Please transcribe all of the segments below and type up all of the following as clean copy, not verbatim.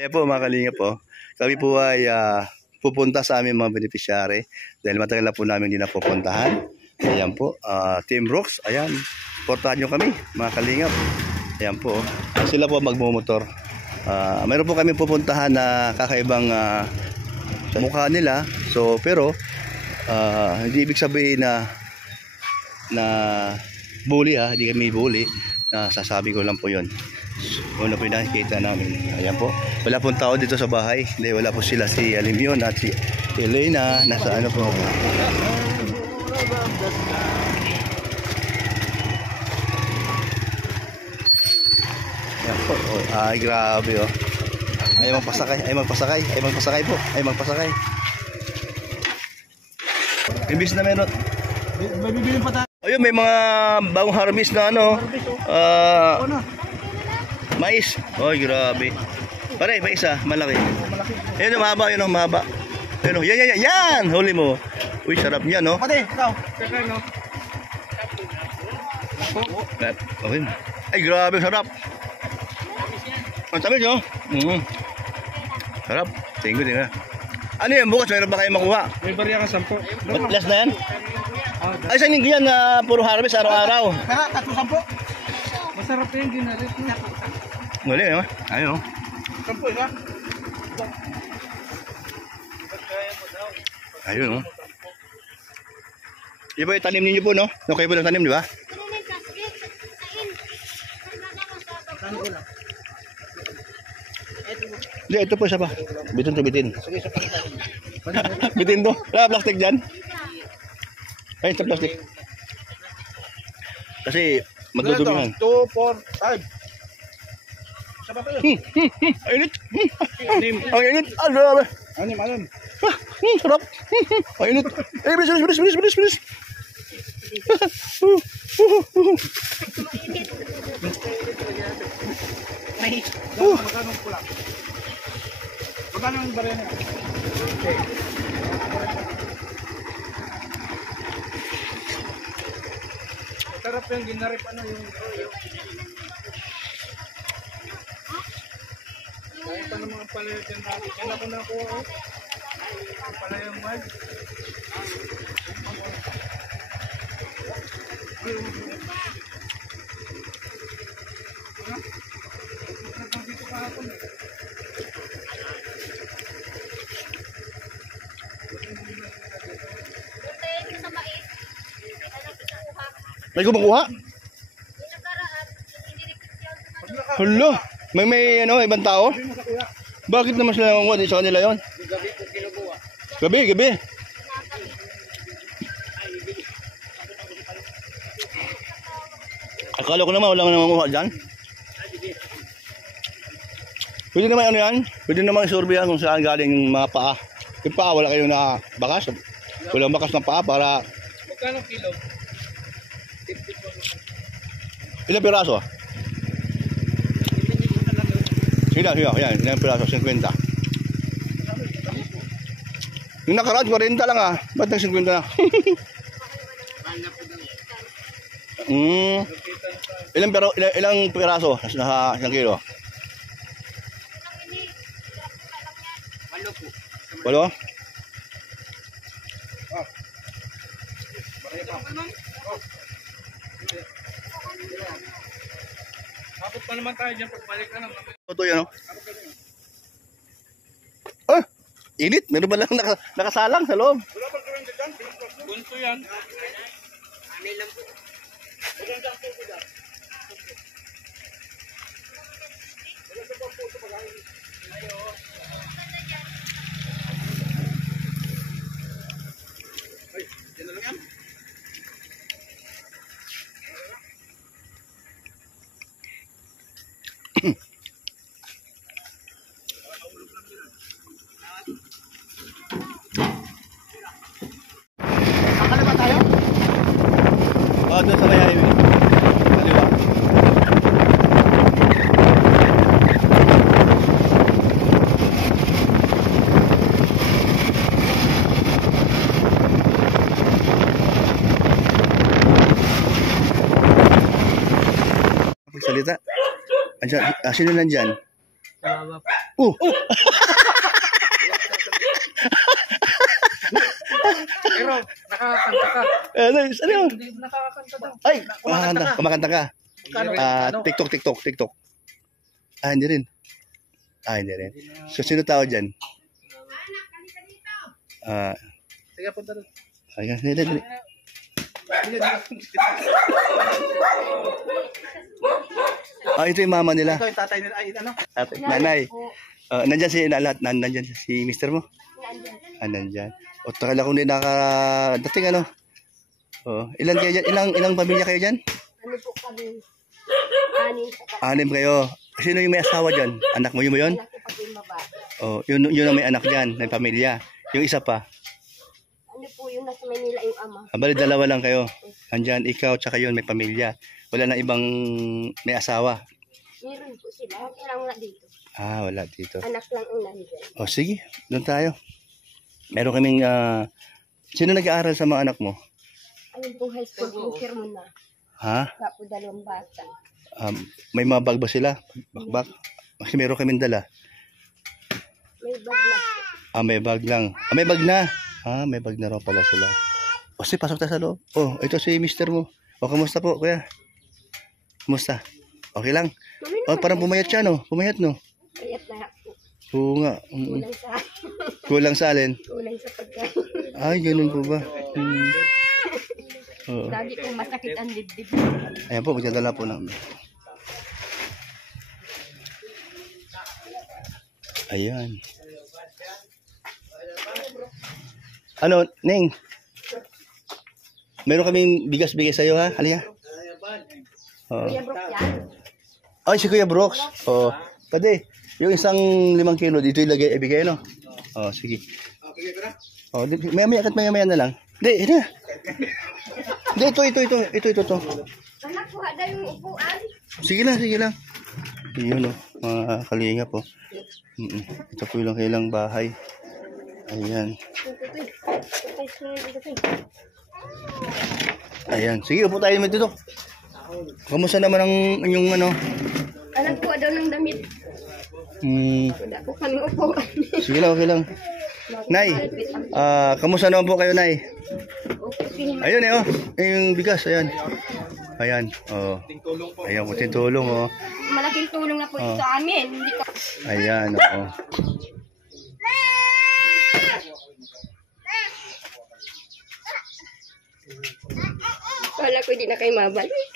Kaya po mga kalingap po, kami po ay pupunta sa aming mga beneficiary dahil matagal na po namin hindi napupuntahan. Ayan po, Team Brooks, ayan, portahan nyo kami mga kalingap. Ayan po, sila po magmumotor. Mayroon po kami pupuntahan na kakaibang mukha nila. So pero hindi ibig sabihin na bully hindi kami bully. Sasabi ko lang po yun. Una po yung nakikita namin. Ayan po. Wala pong tao dito sa bahay. Hindi, wala po sila si Alimion at si Elena. Nasa ano po. Ayan po. Ay, grabe oh. Ay magpasakay. Ay magpasakay. Ay magpasakay po. Ay magpasakay. Imbis na meron. May bibilin pa tayo. Ayun, may mga bagong harvest na ano. Mais. Oy, grabe. Pare, mais malaki. Ayun, mahaba, yun, mahaba. Ayun, yan. Huli mo. Uy, sarap niya, no? Pati, ikaw. Kaya no. Okay. Ay, grabe, sarap. Ang tamis, no? Sarap. Tingko din, ha. Ano yan, bukas mayroon ba kayo makuha? May bariya ka 10. Last na yan? Ay, saan yung yan na puro harvest araw-araw? Kaya, 10. Masarap yung ginalit. Muli, no? Ayun, no? 10 ka? Ayun, no? Iba yung tanim ninyo po, no? Okay po lang tanim, di ba? Hindi, ito po isa pa. Bitin to bitin. Bitin to. Wala plastic dyan. Ay, ito plastic. Kasi magdudumihan. 2, 4, 5. Sabay pa yun. Ainit. Ang init. Ang grabe. Anim. Sarap. Ang init. Eh, bilis. Magkano pula? Magkano ang bariya niya? Okay. Sarap yung ginarip yung kaya pa ng mga palayot yan dati. Kaya ako nakuha palayang mag. Dito kahapon eh. May kumukuha? Hala. May ano, ibang tao? Bakit naman sila nangunguha? Di sa kanila yun? Gabi po kinukuha. Gabi. Akala ko naman walang nangunguha dyan. Pwede naman ano yan? Pwede naman isurbihan kung saan galing yung mga paa. Yung paa, wala kayong bakas. Walang bakas ng paa para... Magkano kilo? Ilang piraso? Sige, yan. Ilang piraso? 50. Yung nakaraan, 40 lang Ba't nag 50 na? Ilang piraso? Sa isang kilo? 8 po. 8? Bakit pa naman tayo dyan pagbalik na lang? Ito yan, init. Meron ba lang nakasalang sa loob? Wala pa gawin dyan? Bunto yan. Anay lang po. Magandang po ko dyan. Wala sa pang po sa pag-ahon. Ayaw. Ay, yan na lang yan. Akala ba tayo? Doon sa may highway. Kaliwa. Salita. Sino nandyan? Mama po. Oh! Pero, nakakanta ka. Ano? Ano? Hindi nakakanta daw. Ay! Kumakanta ka. Magkano? TikTok. Ah, hindi rin. Hindi rin. So, sino tao dyan? Sige, punta doon. Ayan, dali. Ito yung mama nila. Ito yung tatay nila. Ay, ano? Nanay. Nandyan si lahat. Nandyan si mister mo? Nandyan. O, takala kung hindi dating ano. Ilan kayo dyan? Ilang pamilya kayo dyan? Ano po kami? Anim kayo. Sino yung may asawa dyan? Anak mo yun? Anak ko pa po yung babae. Yun ang may anak dyan, may pamilya. Yung isa pa. Ano po yun, nasa Manila yung ama. Bali, dalawa lang kayo. Andyan, ikaw, tsaka yun, may pamilya. Wala na ibang may asawa. Meron po sila. Kailangan wala dito. Wala dito. Anak lang ang nandyan. Sige, doon tayo. Meron kaming, sino nag-aaral sa mga anak mo? Ayun pong high school, teacher mo na. Ha? Wala po dalawang bata. May mga bag ba sila? Bakbak? Kasi meron kaming dala. May bag na po. May bag lang. May bag na. May bag na raw pala sila. Sige, pasok tayo sa loob. Ito si mister mo. Kamusta po, kuya? Kamusta? Okay lang? Parang pumayat siya, no? Pumayat, no? Kayat na po. Oo nga. Kulang sa, Kulang sa alin? kulang sa pagkain. Ay, ganun po ba? Lagi po masakit ang dibdib. Ayan po, magdadala po namin. Ayan. Ano, Ning? Meron kaming bigas-bigas sa'yo, ha? Halika. Kuya Brook yan. Ay, si Kuya Brooks. Pwede. Yung isang 5 kilo, dito ilagay, ibigay, no? Sige. Maya-maya na lang. Hindi. Hindi, ito. Anak ko, hada yung upuan. Sige lang. Yun, no? Mga kalinga po. Ito po yung kailang bahay. Ayan. Ayan. Sige, upo tayo naman dito. Kamusta naman ang inyong ano? Anak ko, daw ng damit. Wala po kami upuan. Sige lang, okay lang. Nay, kamusta naman po kayo, Nay? Ayun yung bigas, ayan. Ayan, ayan, puting tulong, Malaking tulong na po ito sa amin. Hindi ka... Ayan, Kala ko hindi na kayo mabalik.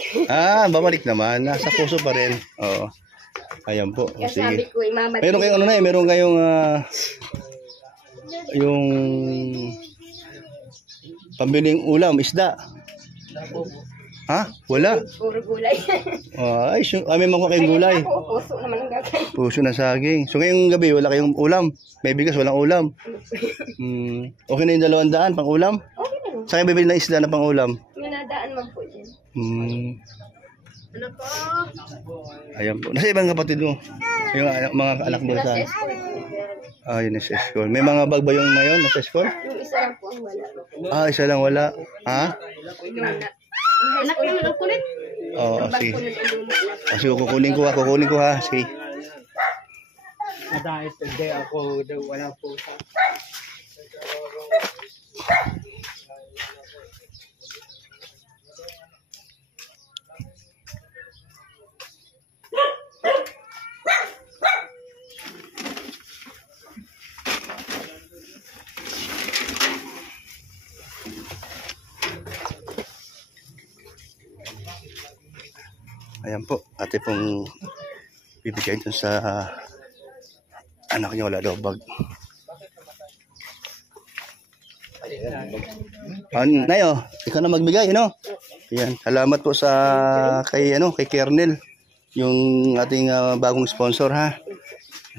Babalik naman. Nasa puso pa rin. Ayan po. Kaya Sige. sabi ko, mabalik. Meron kayong ano, Nay? Meron kayong yung pambiling ulam, isda. Wala. Puro gulay. May mga kayong gulay. Ako, puso naman ang gagawin. Puso na saging. So ngayong gabi, wala kayong ulam. May bigas, walang ulam. Okay na yung 200 pang ulam? Okay na. Saan kayo bibili ng isda na pang ulam? May nadaan man po dyan. Ano po? Ayan po. Nasa ibang kapatid mo? Yung mga anak mo Nasa saan? school po. Yun nasa school. May mga bag ba yung ngayon nasa school? Yung isa lang po ang wala. Isa lang wala. Yung anak ko yung kulit. Sige. Yung luma na. Sige, kukunin ko ha. Sige. Dahil hindi ako wala po sa... Ayan po. Ate pong bibigay dun sa anak niya, wala daw bag. Nayo, ikaw na magbigay, no? Ayan, salamat po sa kay Kernel, yung ating bagong sponsor, ha.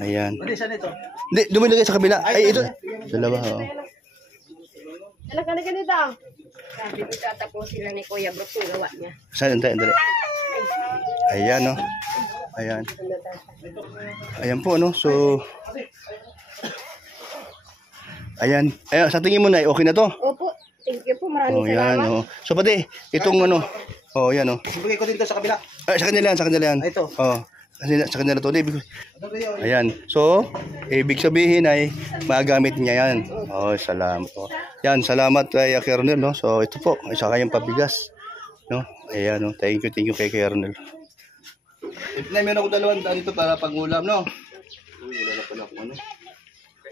Ayan. Saan ito? Hindi, dumilagay sa kabila. Ay, ito. Dalawa, Anak ka nito. Sabi ko tatapusin lang ni Kuya Brook yung gawa niya. Saan? Andali. Ayan, no? Ayan. Ayan po, no? So, ayan. Sa tingin mo, Nay, okay na to? Opo. Thank you po. Maraming Yan, salamat. So, pati, itong yan, Ibigay ko din to sa kabila. Sa kanila yan. Ito. Kasi sa kanila to, ayan. So, ibig sabihin ay magamit niya yan. Oh, salamat po. Yan, salamat kay Colonel, no? So, ito po, isa kayong pabigas. No? Ayan, no? Thank you kay Colonel. Ipinay meron ako 200 dito para pag-ulam, no? Uy, wala na pala akong ano.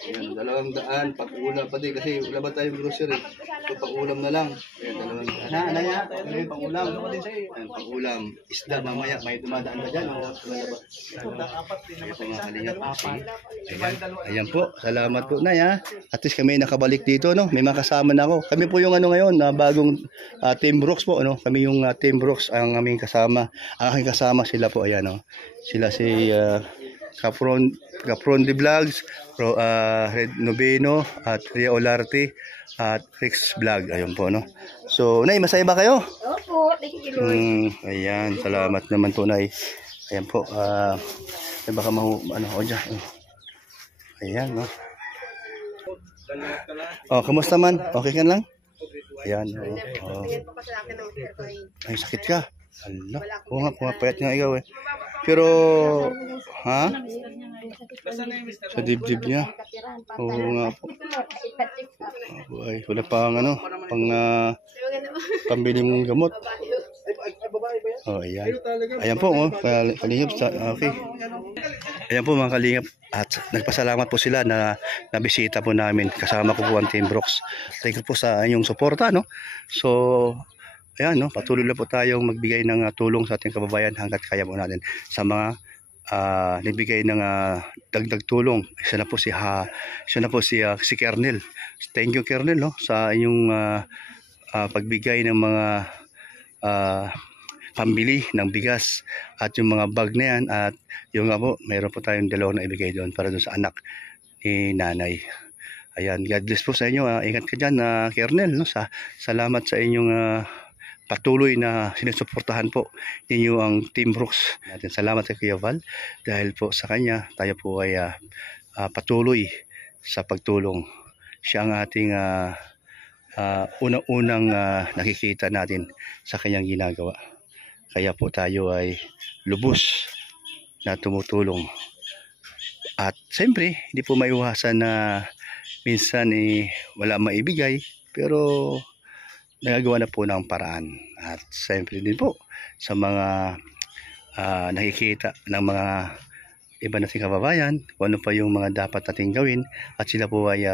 Ayan, 200 pag-ulam pati kasi wala ba tayong grocery. So pag-ulam na lang. Ayan, 200. Ano yan? Ano yung pag-ulam? Ayan, pag-ulam. Isda mamaya. May dumadaan ba dyan? Ayan po. Salamat po, Nay, ha? At least kami nakabalik dito, no? May makasama na ako. Kami po yung ano ngayon, bagong Team Brooks po, ano? Kami yung Team Brooks ang aming kasama. Ang aking kasama sila po, ayan, no? Sila si Capron de Vlogs, Red Noveno, at Ria Olarte, at Rex Vlog. Ayun po, no? So, Nay, masaya ba kayo? Opo, thank you, Lord. Ayan, salamat naman po, Nay. Ayan po, baka ano ko dyan. Ayan, no? Oh, kamusta man? Okay ka lang? Ayan, oh. Tingin po kasi akin ng Ay, sakit ka? Hala, oo nga, pumapayat nga ikaw eh. Pero, ha? Sa dibdib niya? Oo nga po. Ay, wala pang ano, pambili mong gamot. Oh, ayan. Ayan po, oh, kalingap. Okay. Ayan po mga kalingap. At nagpasalamat po sila na nabisita po namin. Kasama ko po ang Team Brooks. Thank you po sa inyong suporta, no? So, ayan, no, patuloy na po tayong magbigay ng tulong sa ating kababayan hanggat kaya po natin sa mga nagbigay ng dagdag tulong. Isa na po si Colonel. Thank you, Colonel, no, sa inyong pagbigay ng mga pambili ng bigas at yung mga bag na yan at yung nga po, mayroon po tayong 2 na ibigay doon para doon sa anak ni nanay. Ayan, God bless po sa inyo. Ingat ka dyan, Colonel, no? Salamat sa inyong patuloy na sinusuportahan po ninyo ang Team Brooks natin. Salamat kay Kuya Val dahil po sa kanya tayo po ay patuloy sa pagtulong. Siya ang ating unang-unang nakikita natin sa kanyang ginagawa. Kaya po tayo ay lubos na tumutulong. At siyempre, hindi po maiwasan na minsan wala maibigay pero nagagawa na po ng paraan. At siyempre din po sa mga nakikita ng mga iba nating kababayan kung ano pa yung mga dapat nating gawin at sila po ay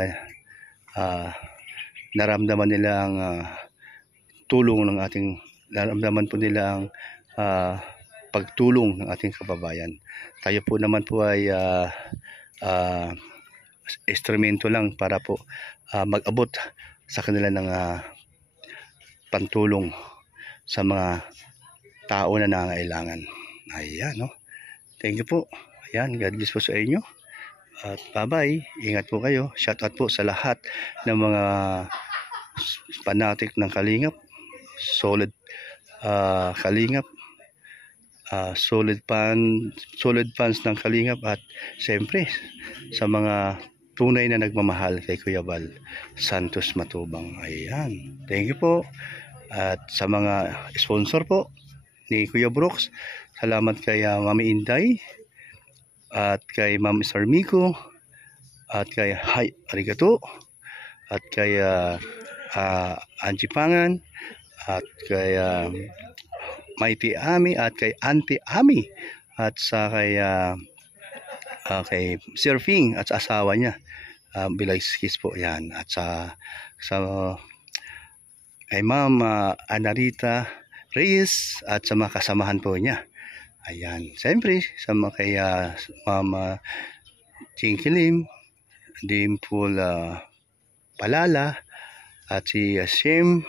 naramdaman nila ang tulong ng ating naramdaman po nila ang pagtulong ng ating kababayan. Tayo po naman po ay instrumento lang para po mag-abot sa kanila ng pantulong sa mga tao na nangangailangan. Ayan, no? Thank you po. Ayan, God bless po sa inyo. At bye-bye. Ingat po kayo. Shout out po sa lahat ng mga fanatic ng Kalingap. Solid Kalingap. Solid fans ng Kalingap at siyempre sa mga tunay na nagmamahal kay Kuya Val Santos Matubang. Ayan. Thank you po. At sa mga sponsor po ni Kuya Brooks, salamat kay Mami Inday at kay Ma'am Sarmico at kay Hi Arigato at kay Angie Pangan at kay Mighty Ami at kay Auntie Ami at sa kay Sir Fing at sa asawa niya Bilay Skis po yan at sa kay Ma'am Anarita Reyes at sa mga kasamahan po niya. Ayan, siyempre sa mga kay Ma'am Chinkilim, Dimple Palala at si Shem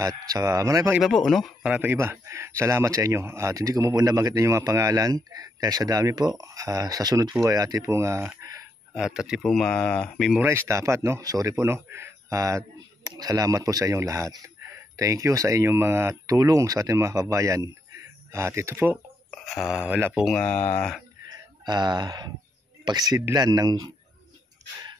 at saka marami pang iba po, no? Marami pang iba. Salamat sa inyo. At hindi ko po nabanggit na yung mga pangalan dahil sa dami po. Sa sunod po ay ati pong memorize dapat, no? Sorry po, no? At salamat po sa inyong lahat. Thank you sa inyong mga tulong sa ating mga kabayan. At ito po, wala pong pagsidlan ng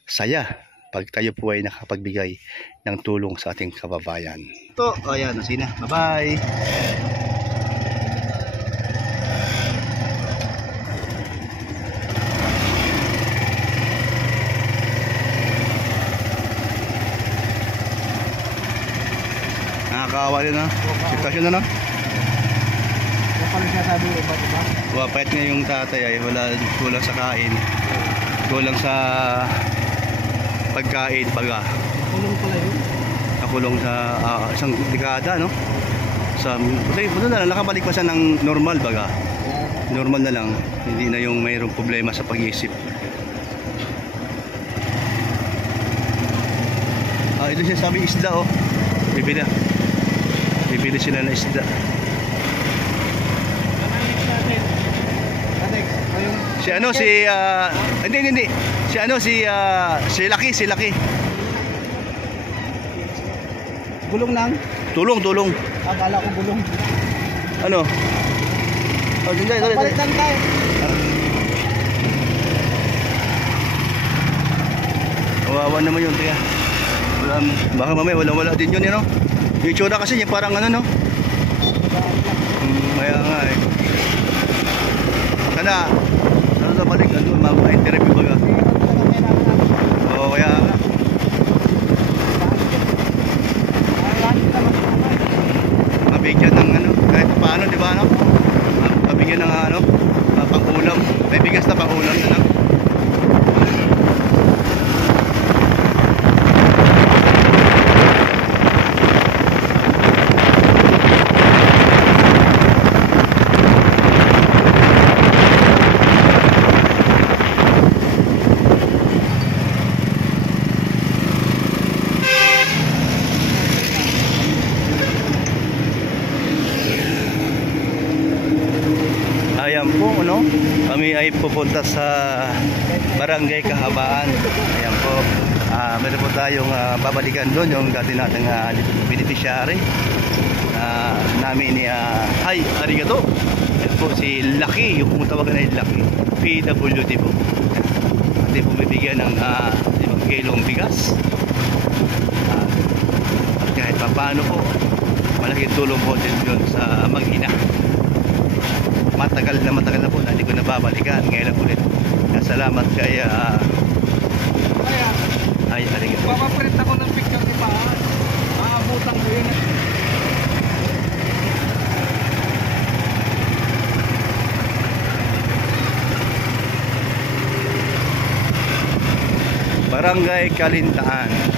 saya pag tayo po ay nakapagbigay ng tulong sa ating kababayan. Ito, ayan, nasina. Bye-bye! Nakakaawa din ha. Sitwasyon na no? Kaya pala siya sabi iba, diba? Wapait nga yung tatay ay kulang sa kain. Kulang sa pagkain baga. Kulong pala yun. Nakulong sa isang dekada no. Sa buti na lang nakabalik pa siya ng normal baga. Normal na lang, hindi na yung mayroong problema sa pag-iisip. Ito siya sabi isda oh. Bibili sila ng isda. Si ano si hindi. Si ano si Lucky. Gulong lang. Tulong. Akala ko gulong. Ano? Oh, dali. Palitan tayo. Kawawa naman yun, tiya. Baka mamaya wala din yun, no? Yung itsura kasi niya parang ano, no? Kaya nga eh. Sana, sa balik, ma-interview baga. Oo, kaya nga. Mabigyan ng ano, kahit paano, di ba, no? Mabigyan ng ano, pang-ulam. May bigas na pang-ulam na lang. Ayan po, no? Kami ay pupunta sa Barangay Kahabaan. Ayan po. Meron po tayong babalikan doon yung dati nating beneficiary namin ni hi, arigato. Ayan po si Lucky, yung kumutawagan ay Lucky. PWD po. Hindi po bibigyan ng 5 kilong bigas. At kahit pa paano po, malaking tulong po din yun sa mag-ina. Matagal na po na hindi ko nababalikan. Ngayon lang ulit. Salamat kay ay, arigato. Papaprint ako ng picture ni Paan. Maabutan ko yun. Barangay Kalintaan.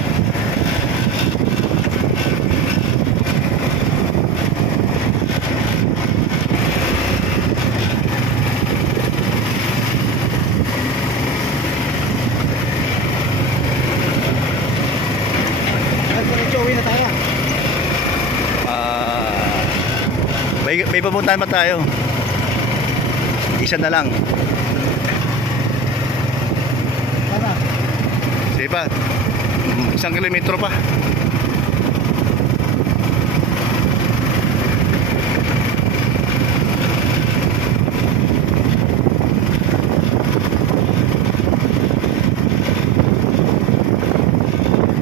Uwi na tayo. May pupuntahan pa tayo. Isa na lang. Sana. Sige pa. 1 kilometro pa.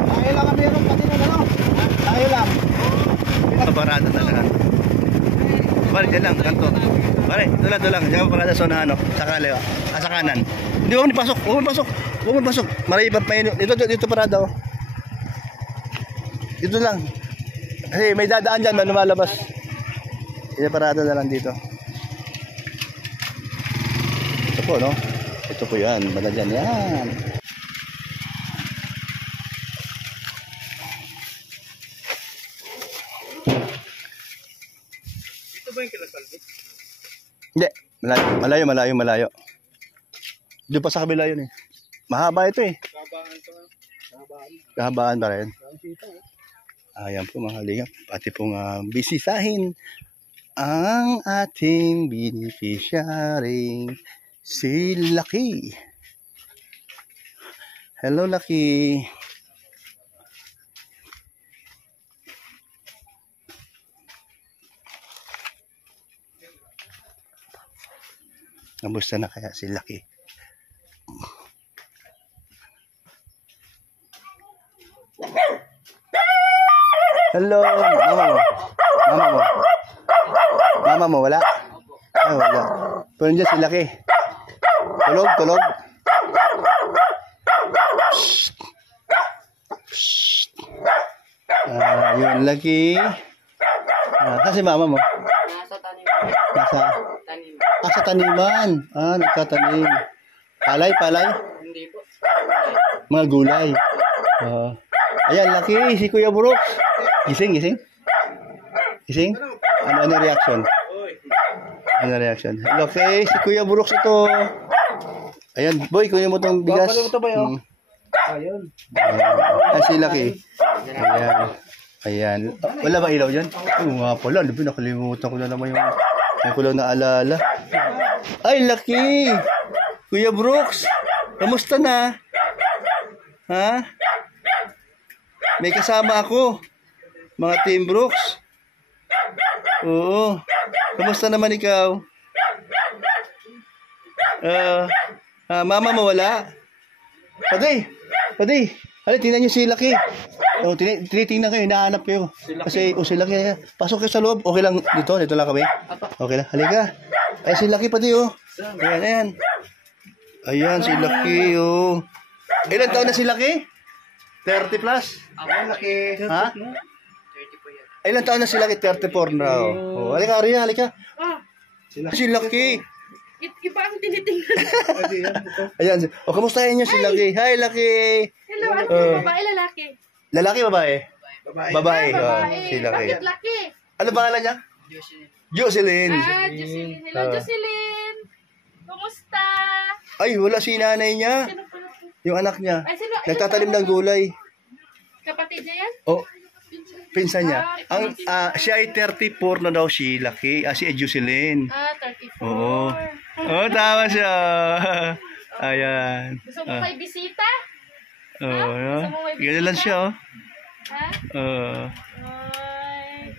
Tayo lang kami yung pati na ano. Tayo lang. Parada na lang. Pare, dyan lang, kanto. Pare, ito lang. Diyan ka parada sa ano, sa kaliwa. Sa kanan. Hindi, huwag mo pasok. Marami pa yun. Dito parada, oh. Dito lang. Kasi may dadaan dyan, lumalabas. Ito parada na lang dito. Ito po, no? Ito po yan. Banda dyan, yan. Ito ba yung kinasalbi? Hindi. Malayo. Doon pa sa kabila yun eh. Mahaba ito eh. Kabaan to. Kahabaan pa rin. Ayan po mga kalingap. Pati pong bisitahin ang ating beneficiary, si Lucky. Hello, Lucky. Kamusta na kaya si Lucky? Hello, mama mo, wala? Ay, wala. Pero dyan si Lucky. Tulog. Shhh. Yun, Lucky. Kasi mama mo? Nasa tanim. Nasa, Tanim. sa taniman. Nagtatanim. Palay. Hindi po. Mga gulay. Ayan, laki. Si Kuya Brooks. Gising? Ano reaction? Ano reaction? Okay, si Kuya Brooks ito. Ayan, boy, kunin mo itong bigas. Ayun. Ayan, si Laki. Ayan. Wala ba ilaw dyan? Oo nga pala, nakalimutan ko na naman yung ko lang naalala. Ay, Laki! Kuya Brooks, kamusta na? Ha? May kasama ako. Mga Team Brooks. Oo. Kamusta naman ikaw? Mama mo wala? Pati. Halika, tingnan niyo si Laki. Tinitingnan kayo, hinahanap kayo. Kasi, si Laki, pasok kayo sa loob. Okay lang dito lang kami. Okay lang, halika. Ay, si Laki pati, Ayan. Ayan, si Laki, Ilan taon na si Laki? 30 plus? Ako laki. Ha? 30 po yan. Ilan taon na si Laki? 34 na. Halika, Aria, halika. Si Laki. Iba ang tinitingnan. Ayan. Kamustahin niyo si Laki? Hi, Laki. Hello, ano? Babae, lalaki? Lalaki, babae? Babae. Si Laki. Bakit laki? Ano pangalan niya? Jocelyn. Jocelyn. Hello, Jocelyn. Kumusta? Ay, wala si nanay niya. Sino pala po? Yung anak niya. Ay, sino? Nagtatalim ng gulay. Kapatid niya yan? Pinsan niya. Siya ay 34 na daw si Laki. Si Jocelyn. 34. Oo. Tama siya. Ayan. Gusto mo may bisita? Ganyan lang siya, Ha?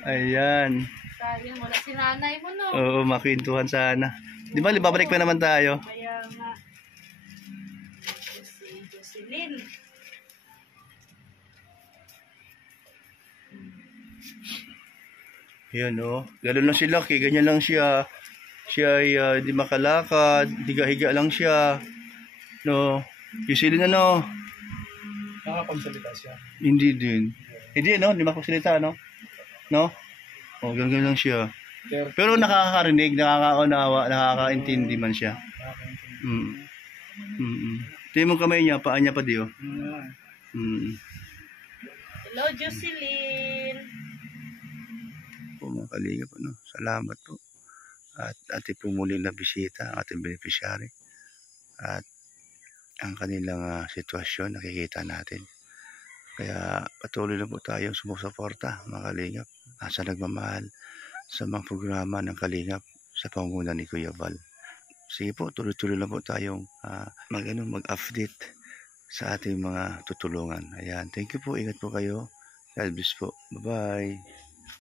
Ay, Ayan. sayang wala si nanay mo, no? Oo, makwentuhan sana. Di ba, babalik pa naman tayo? Kaya nga. Si Jocelyn. Yan, Ganun lang si Lucky, ganyan lang siya. Siya ay di makalakad, higa-higa lang siya. No. Usually Nakapagsalita siya. Hindi din. Hindi, Hindi makapagsalita, no? Ganyan lang siya. Pero nakakarinig, nakakaunawa, nakakaintindi man siya. Tingnan mo kamay niya, paa niya pa diyo. Hello, Jocelyn. Mga kalingap, salamat po. At ating po muling na bisita ang ating beneficiary. At ang kanilang sitwasyon nakikita natin. Kaya patuloy na po tayong sumusuporta, mga kalingap, sa nagmamahal sa mga programa ng kalingap sa pangunguna ni Kuya Val. Sige po, tuloy-tuloy lang po tayong mag-update sa ating mga tutulungan. Ayan, thank you po, ingat po kayo. God bless po. Bye-bye.